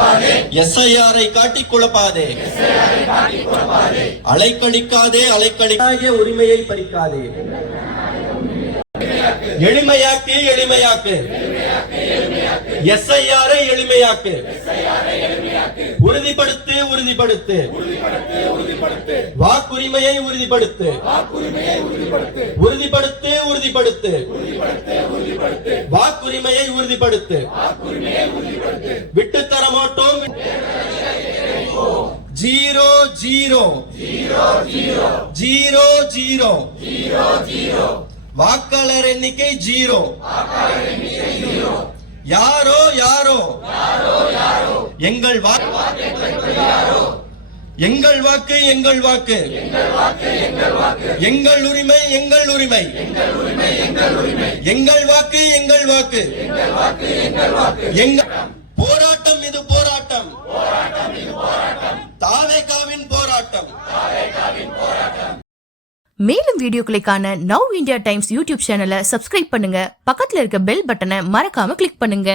எஸ்ஐஆரை காட்டி குழப்பாதே. அலைக்கழிக்காதே அலைக்கழிக்காய உரிமையை பறிக்காதே எளிமையாக்கு எளிமையாக்கு. எஸ்ஐஆரை எளிமையாக்கு. உறுதிப்படுத்து உறுதிப்படுத்து. வாக்குரிமையை உறுதிப்படுத்து. உறுதிப்படுத்து உறுதிப்படுத்து. வாக்குரிமையை உறுதிப்படுத்து. விட்டுத்தர மாட்டோம். Zero zero. Zero zero. வாக்காளர் எண்ணிக்கை ஜீரோ. யாரோ யாரோ. எங்கள் வாக்கு எங்கள் வாக்கு எங்கள் வாக்கு. எங்கள் உரிமை எங்கள் உரிமை. எங்கள் வாக்கு எங்கள் வாக்கு. எங்கள் போராட்டம் இது போராட்டம். தாவேகாவின் போராட்டம். மேலும் வீடியோக்களுக்கான நவ் இந்தியா டைம்ஸ் யூடியூப் சேனலை சப்ஸ்கிரைப் பண்ணுங்க. பக்கத்துல இருக்க பெல் பட்டனை மறக்காம கிளிக் பண்ணுங்க.